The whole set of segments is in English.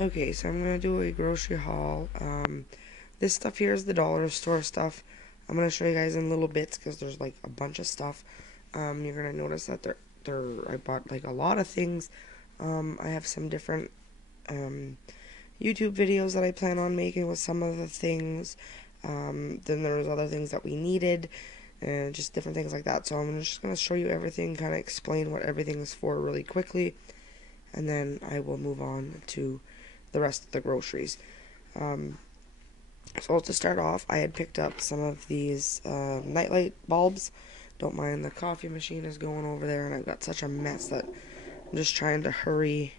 Okay, so I'm gonna do a grocery haul. This stuff here is the dollar store stuff. I'm gonna show you guys in little bits because there's like a bunch of stuff. You're gonna notice that I bought like a lot of things. I have some different YouTube videos that I plan on making with some of the things. Then there was other things that we needed, and just different things like that. So I'm just gonna show you everything, kind of explain what everything is for really quickly, and then I will move on to the rest of the groceries. Um, so to start off, I had picked up some of these nightlight bulbs. Don't mind the coffee machine is going over there, and I've got such a mess that I'm just trying to hurry,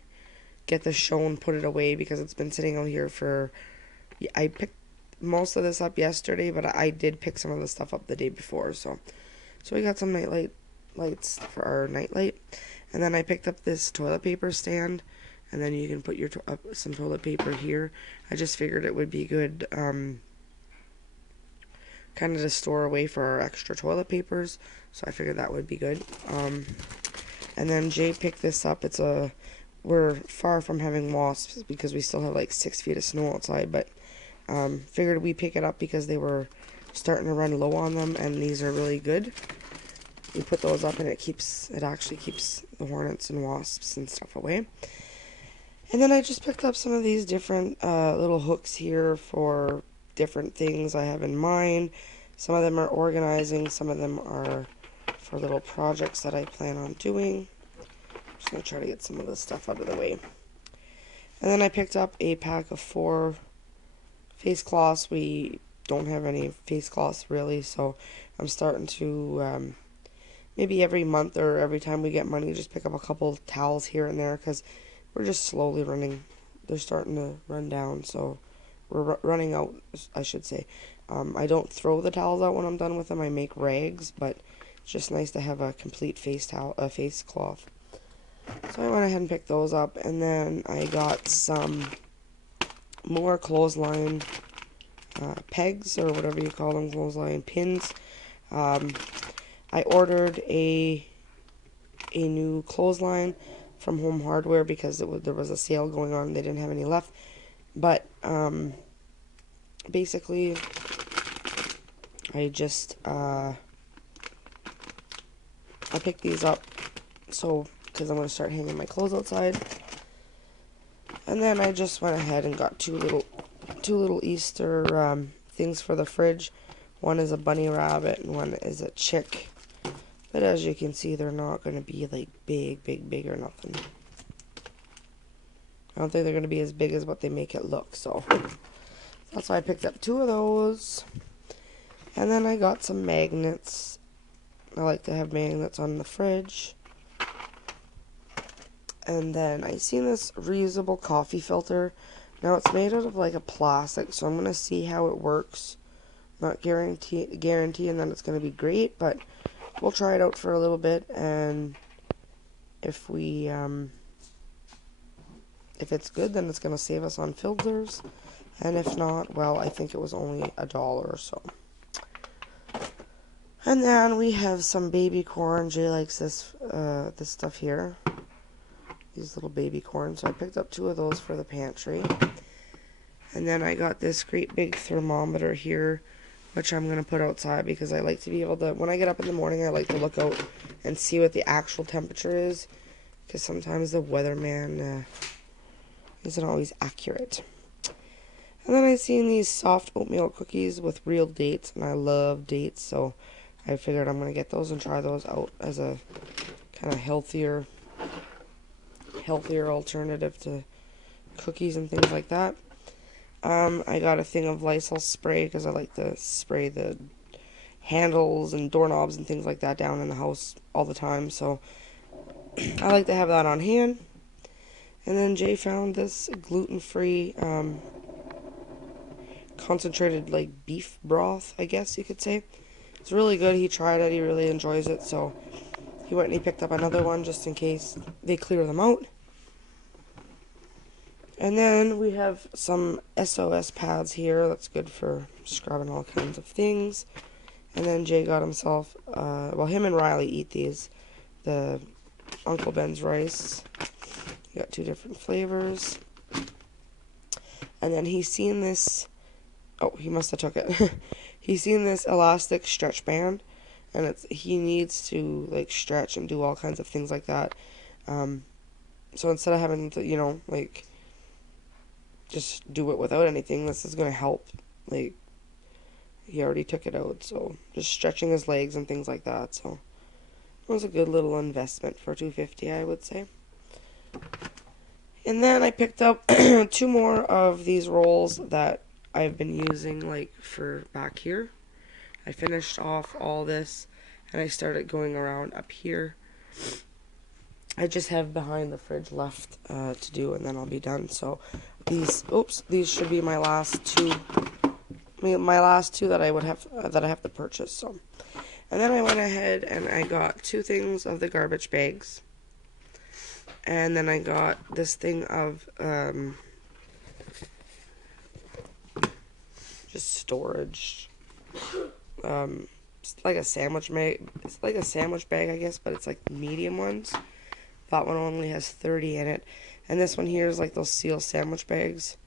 get this shown, put it away because it's been sitting out here for. I picked most of this up yesterday, but I did pick some of the stuff up the day before. So we got some nightlight lights for our nightlight, and then I picked up this toilet paper stand, and then you can put your some toilet paper here. I just figured it would be good, kind of to store away for our extra toilet papers. So I figured that would be good. And then Jay picked this up. We're far from having wasps because we still have like 6 feet of snow outside, but figured we pick it up because they were starting to run low on them, and these are really good. We put those up, and it actually keeps the hornets and wasps and stuff away. And then I just picked up some of these different little hooks here for different things I have in mind. Some of them are organizing, some of them are for little projects that I plan on doing. I'm just going to try to get some of this stuff out of the way. And then I picked up a pack of 4 face cloths. We don't have any face cloths really, so I'm starting to maybe every month or every time we get money just pick up a couple towels here and there because we're just slowly running. They're starting to run down, so we're running out, I should say. I don't throw the towels out when I'm done with them. I make rags, but it's just nice to have a complete face cloth. So I went ahead and picked those up, and then I got some more clothesline pegs, or whatever you call them, clothesline pins. I ordered a new clothesline from Home Hardware because there was a sale going on. They didn't have any left, but basically I just I picked these up because I'm going to start hanging my clothes outside. And then I just went ahead and got two little Easter things for the fridge. One is a bunny rabbit and one is a chick. But as you can see, they're not going to be like big or nothing. I don't think they're going to be as big as what they make it look, so that's why I picked up 2 of those. And then I got some magnets. I like to have magnets on the fridge. And then I seen this reusable coffee filter. Now it's made out of like a plastic, so I'm going to see how it works. Not guaranteeing that it's going to be great, but we'll try it out for a little bit, and if it's good, then it's going to save us on filters, and if not, well, I think it was only $1 or so. And then we have some baby corn. Jay likes this stuff here, these little baby corn, so I picked up 2 of those for the pantry. And then I got this great big thermometer here, which I'm going to put outside because I like to be able to, when I get up in the morning, I like to look out and see what the actual temperature is, because sometimes the weatherman isn't always accurate. And then I seen these soft oatmeal cookies with real dates, and I love dates, so I figured I'm going to get those and try those out as a kind of healthier alternative to cookies and things like that. I got a thing of Lysol spray because I like to spray the handles and doorknobs and things like that down in the house all the time, so I like to have that on hand. And then Jay found this gluten-free concentrated like beef broth, I guess you could say. It's really good. He tried it. He really enjoys it, so he went and he picked up another one just in case they clear them out. And then we have some SOS pads here. That's good for scrubbing all kinds of things. And then Jay got himself, him and Riley eat these, the Uncle Ben's rice. You got 2 different flavors. And then he's seen this, oh, he must have took it. He's seen this elastic stretch band, and he needs to like stretch and do all kinds of things like that. So instead of having to, like just do it without anything, this is gonna help. Like, he already took it out, so just stretching his legs and things like that. So it was a good little investment for $2.50, I would say. And then I picked up 2 more of these rolls that I've been using like for back here. I finished off all this and I started going around up here. I just have behind the fridge left to do, and then I'll be done. So these should be my last two that I have to purchase. So, and then I went ahead and I got 2 things of the garbage bags. And then I got this thing of just storage. It's like a sandwich bag. It's like a sandwich bag, I guess, but it's like medium ones. That one only has 30 in it. And this one here is like those seal sandwich bags,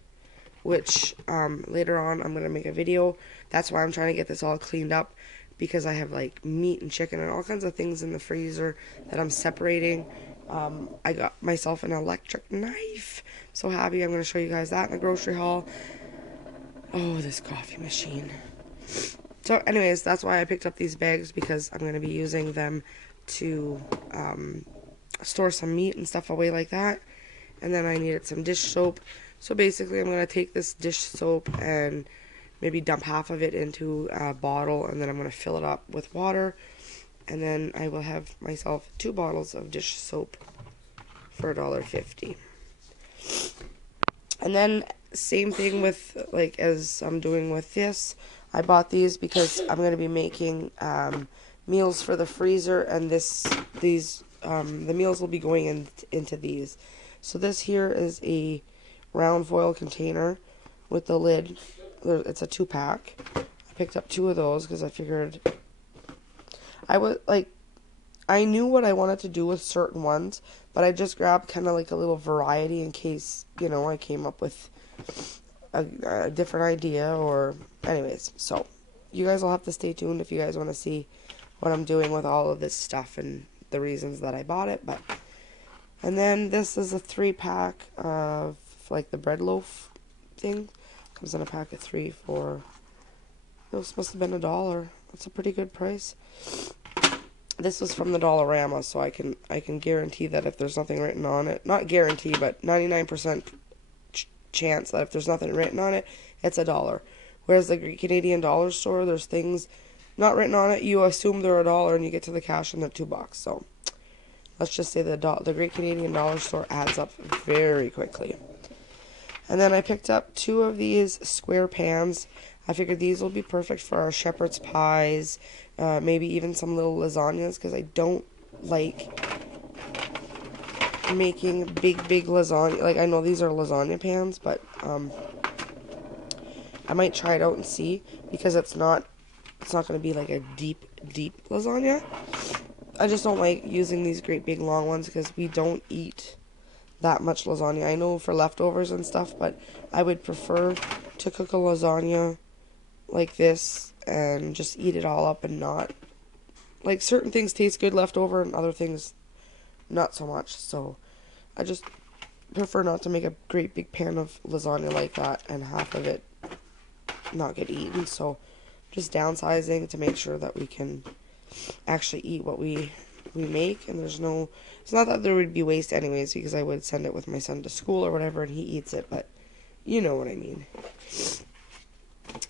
which later on I'm going to make a video. That's why I'm trying to get this all cleaned up, because I have like meat and chicken and all kinds of things in the freezer that I'm separating. I got myself an electric knife. So happy. I'm going to show you guys that in the grocery haul. Oh, this coffee machine. So anyways, that's why I picked up these bags, because I'm going to be using them to store some meat and stuff away like that. And then I needed some dish soap. So basically I'm going to take this dish soap and maybe dump half of it into a bottle, and then I'm going to fill it up with water. And then I will have myself 2 bottles of dish soap for $1.50. And then same thing with, like, as I'm doing with this, I bought these because I'm going to be making meals for the freezer, and the meals will be going into these. So this here is a round foil container with the lid. It's a 2-pack. I picked up 2 of those because I figured I knew what I wanted to do with certain ones, but I just grabbed kind of like a little variety in case, I came up with a different idea, or anyways. So you guys will have to stay tuned if you guys want to see what I'm doing with all of this stuff and the reasons that I bought it. And then this is a 3-pack of like the bread loaf thing. Comes in a pack of 3 for, it was supposed to have been $1. That's a pretty good price. This was from the Dollarama, so I can guarantee that if there's nothing written on it, not guarantee, but 99% chance that if there's nothing written on it, it's $1. Whereas the Canadian dollar store, there's things not written on it. You assume they're $1, and you get to the cash and they're $2. So let's just say the Great Canadian Dollar Store adds up very quickly. And then I picked up 2 of these square pans. I figured these will be perfect for our shepherd's pies, maybe even some little lasagnas, because I don't like making big lasagna. Like, I know these are lasagna pans, but I might try it out and see, because it's not going to be like a deep lasagna. I just don't like using these great big long ones, because we don't eat that much lasagna. I know for leftovers and stuff, but I would prefer to cook a lasagna like this and just eat it all up, and not, like, certain things taste good left over and other things not so much. So I just prefer not to make a great big pan of lasagna like that and half of it not get eaten. So just downsizing to make sure that we can actually eat what we make, and it's not that there would be waste anyways, because I would send it with my son to school or whatever and he eats it, but you know what I mean.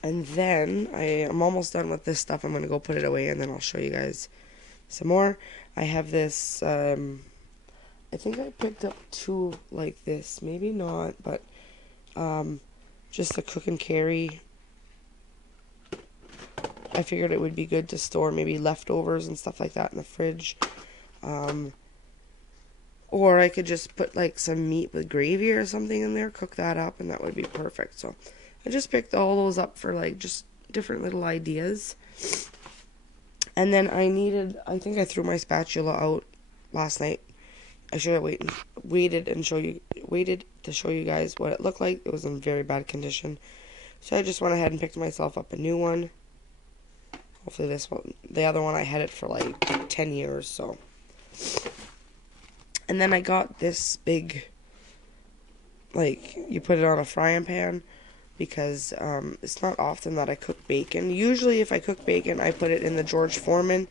And then I'm almost done with this stuff. I'm going to go put it away, and then I'll show you guys some more. I have this, I think I picked up 2 like this, maybe not, but just a cook and carry. I figured it would be good to store maybe leftovers and stuff like that in the fridge. Or I could just put like some meat with gravy or something in there, cook that up, and that would be perfect. So I just picked all those up for like just different little ideas. And then I think I threw my spatula out last night I should have waited to show you guys what it looked like. It was in very bad condition. So I just went ahead and picked myself up a new one. Hopefully this one, the other one I had it for like 10 years, so. And then I got this big, like, you put it on a frying pan, because it's not often that I cook bacon. Usually if I cook bacon, I put it in the George Foreman.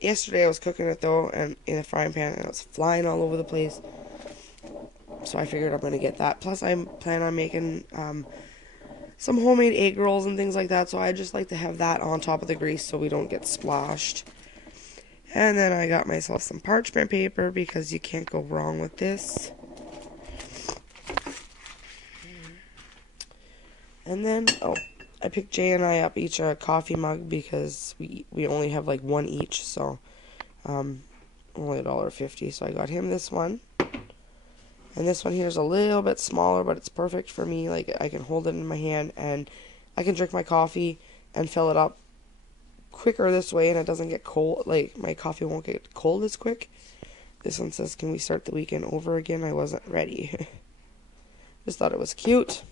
Yesterday I was cooking it though, and in a frying pan, and it was flying all over the place. So I figured I'm going to get that. Plus I plan on making some homemade egg rolls and things like that, so I just like to have that on top of the grease so we don't get splashed. And then I got myself some parchment paper because you can't go wrong with this. And then, I picked Jay and I up each a coffee mug because we only have like one each, so only $1.50. So I got him this one. And this one here is a little bit smaller, but it's perfect for me. Like, I can hold it in my hand and I can drink my coffee and fill it up quicker this way, and it doesn't get cold. Like, my coffee won't get cold as quick. This one says, "Can we start the weekend over again?" I wasn't ready. Just thought it was cute.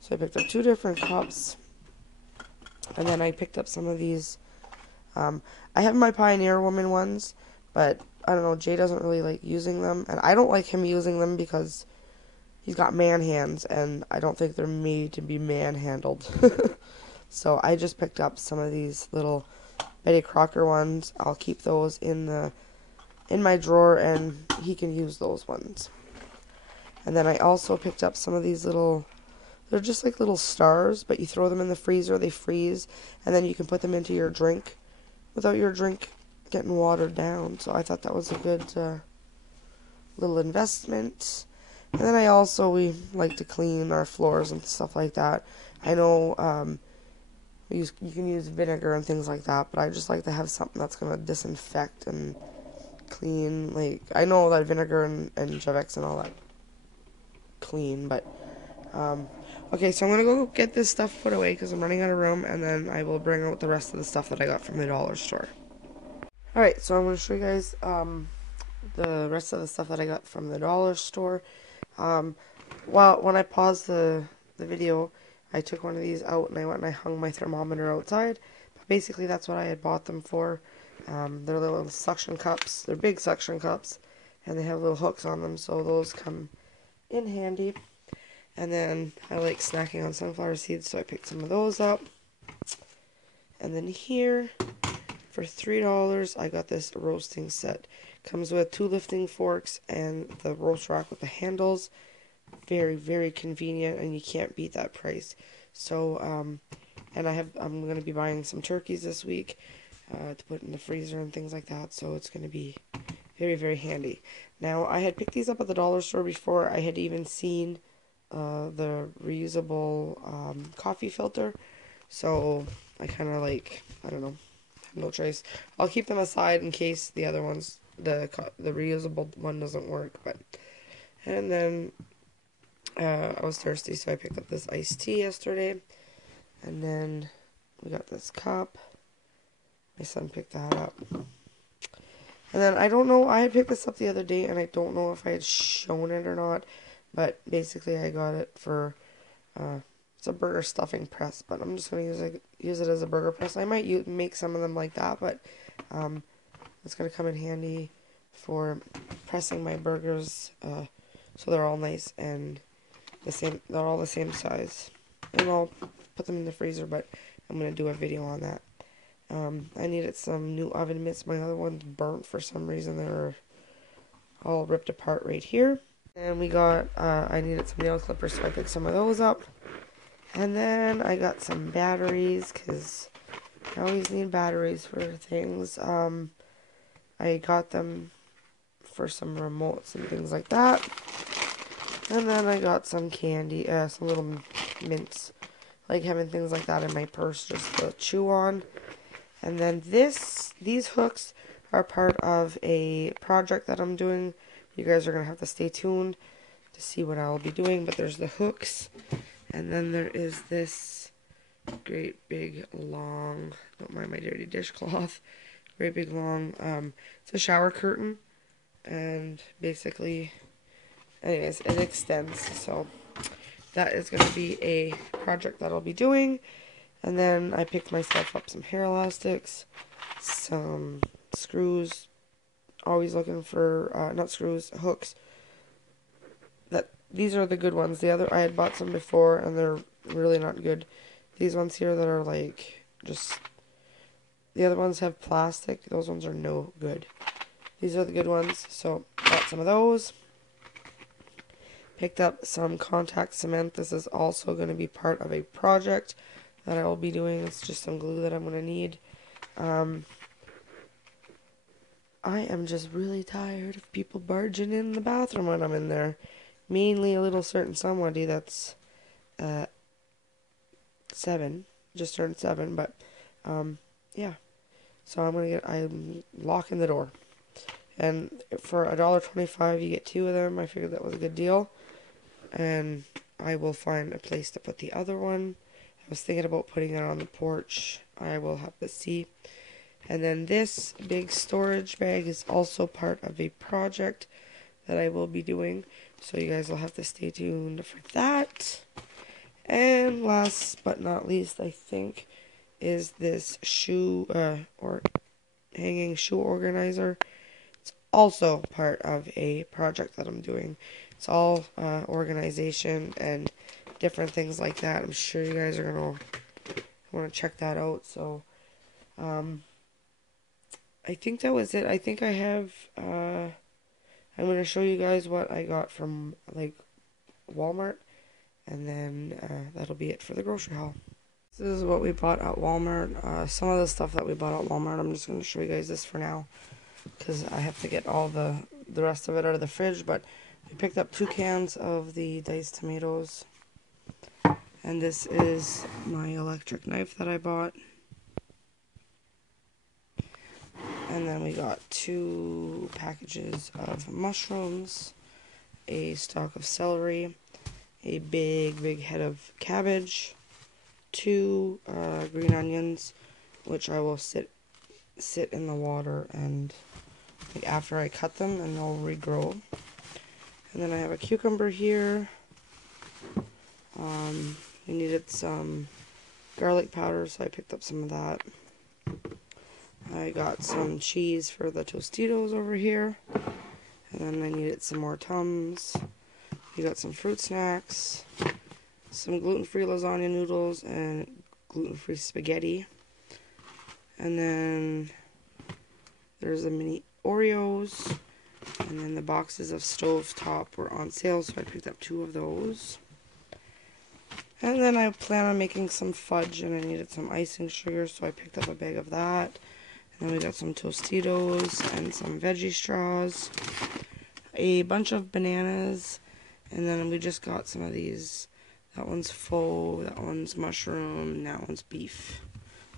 So I picked up 2 different cups. And then I picked up some of these. I have my Pioneer Woman ones, but I don't know, Jay doesn't really like using them. And I don't like him using them because he's got man hands, and I don't think they're made to be manhandled. So I just picked up some of these little Betty Crocker ones. I'll keep those in my drawer, and he can use those ones. And then I also picked up some of these little, they're just like little stars, but you throw them in the freezer, they freeze, and then you can put them into your drink without your drink getting watered down. So I thought that was a good little investment. And then we like to clean our floors and stuff like that. I know you can use vinegar and things like that, but I just like to have something that's going to disinfect and clean. Like, I know that vinegar and Javex and all that clean, but okay, so I'm going to go get this stuff put away because I'm running out of room, and then I will bring out the rest of the stuff that I got from the dollar store. Alright, so I'm going to show you guys the rest of the stuff that I got from the dollar store. When I paused the video, I took one of these out and I went and I hung my thermometer outside. But basically, that's what I had bought them for. They're little suction cups. They're big suction cups, and they have little hooks on them, so those come in handy. And then I like snacking on sunflower seeds, so I picked some of those up. And then here, for $3, I got this roasting set. Comes with 2 lifting forks and the roast rack with the handles. Very, very convenient, and you can't beat that price. So, and I'm going to be buying some turkeys this week to put in the freezer and things like that, so it's going to be very, very handy. Now, I had picked these up at the dollar store before I had even seen the reusable coffee filter, so I kind of like, I don't know, have no choice. I'll keep them aside in case the other ones, the reusable one doesn't work, but, and then I was thirsty, so I picked up this iced tea yesterday. And then we got this cup. My son picked that up. And then I don't know, I had picked this up the other day, and I don't know if I had shown it or not. But basically, I got it for, it's a burger stuffing press, but I'm just going to use it as a burger press. I might make some of them like that, but it's going to come in handy for pressing my burgers, so they're all nice and they're all the same size. And I'll put them in the freezer, but I'm going to do a video on that. I needed some new oven mitts. My other one's burnt for some reason. They're all ripped apart right here. And we got, I needed some nail clippers, so I picked some of those up. And then I got some batteries, because I always need batteries for things. I got them for some remotes and things like that. And then I got some candy, some little mints, like having things like that in my purse just to chew on. And then these hooks are part of a project that I'm doing. You guys are going to have to stay tuned to see what I'll be doing. But there's the hooks, and then there is this great big long, don't mind my dirty dishcloth, great big long, it's a shower curtain. and basically, anyways, it extends. So that is going to be a project that I'll be doing. And then I picked myself up some hair elastics, some screws. Always looking for not screws, hooks. These are the good ones. The other, I had bought some before and they're really not good. These ones here that are like just, the other ones have plastic. Those ones are no good. These are the good ones. So bought some of those. Picked up some contact cement. This is also going to be part of a project that I will be doing. It's just some glue that I'm going to need. I am just really tired of people barging in the bathroom when I'm in there. Mainly a little certain somebody that's 7, just turned 7, but yeah. So I'm locking the door. And for $1.25 you get 2 of them. I figured that was a good deal. And I will find a place to put the other one. I was thinking about putting it on the porch. I will have to see. And then this big storage bag is also part of a project that I will be doing. So you guys will have to stay tuned for that. And last but not least, I think, is this shoe or hanging shoe organizer. It's also part of a project that I'm doing. It's all organization and different things like that. I'm sure you guys are gonna want to check that out. So I think that was it. I think I have I'm going to show you guys what I got from like Walmart, and then that'll be it for the grocery haul. This is what we bought at Walmart. Some of the stuff that we bought at Walmart, I'm just going to show you guys this for now, because I have to get all the rest of it out of the fridge. But I picked up 2 cans of the diced tomatoes, and this is my electric knife that I bought. And then we got 2 packages of mushrooms, a stalk of celery, a big head of cabbage, 2 green onions, which I will sit in the water and like after I cut them, and they'll regrow. And then I have a cucumber here. We needed some garlic powder, so I picked up some of that. I got some cheese for the Tostitos over here. And then I needed some more Tums. We got some fruit snacks, some gluten-free lasagna noodles, and gluten-free spaghetti. And then there's the mini Oreos. And then the boxes of stovetop were on sale, so I picked up 2 of those. And then I plan on making some fudge, and I needed some icing sugar, so I picked up a bag of that. And then we got some Tostitos and some veggie straws, a bunch of bananas, and then we just got some of these. That one's faux, that one's mushroom, and that one's beef.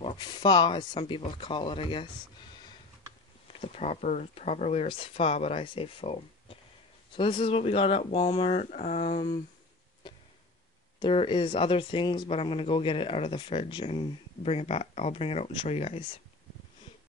Or pho, as some people call it, I guess. The proper way is pho, but I say faux. So this is what we got at Walmart. There is other things, but I'm going to go get it out of the fridge and bring it back. I'll bring it out and show you guys.